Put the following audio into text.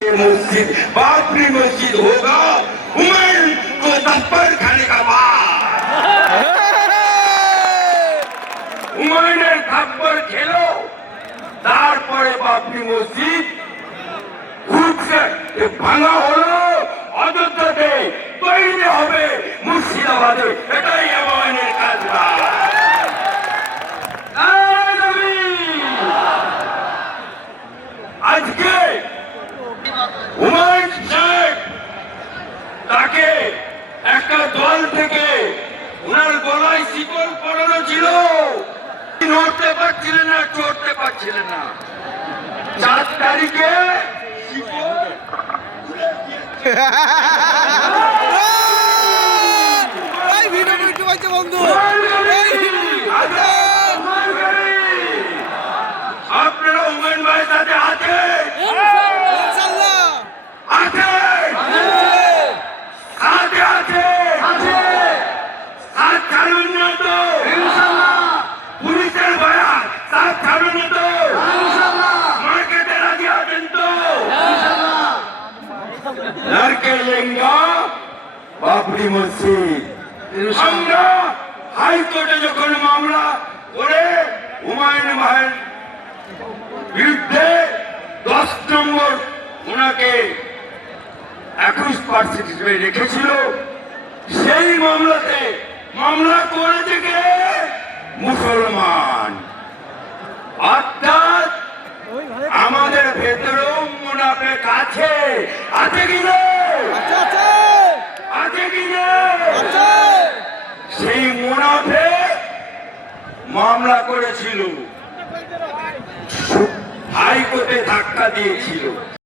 मस्जिद बाबरी मस्जिद होगा हुमायूं को थप्पड़ खाने का बाद हुमायूं थप्पड़ खेलो তারপরে বাবরি মসজিদ ঘুরছে ভাঙা হলো অযোধ্যাতে তৈরি হবে মুর্শিদাবাদে এটাই হুমায়ুনের কাজ আজকে হুমায়ুন সাহেব তাকে একটা দল থেকে ওনার গলায় শিকল পরানো ছিল, নড়তে পারছিলেন না, চড়তে পারছিলেন না। 4 তারিখে আপনারা হুমায়ুন ভাইয়ের সাথে আছেন, পুলিশের ভাইয়া সাথ ছাড়ুন তো, মার্কেটে রাজি আছেন তো, লড়কে লেঙ্গা বাবরি মসজিদ। আমরা হাইকোর্টে যখন মামলা করে হুমায়ুন ভাইয়ের বিরুদ্ধে 10 নম্বর ওনাকে 21% হিসেবে রেখেছিল, সেই মামলাতে মামলা করেছে কে? মুসলমান। অর্থাৎ আমাদের ভেতরেও মুনাফেক আছে, আছে কি না? আছে কি না? সেই মুনাফেক মামলা করেছিল, হাইকোর্টে ধাক্কা দিয়েছিল।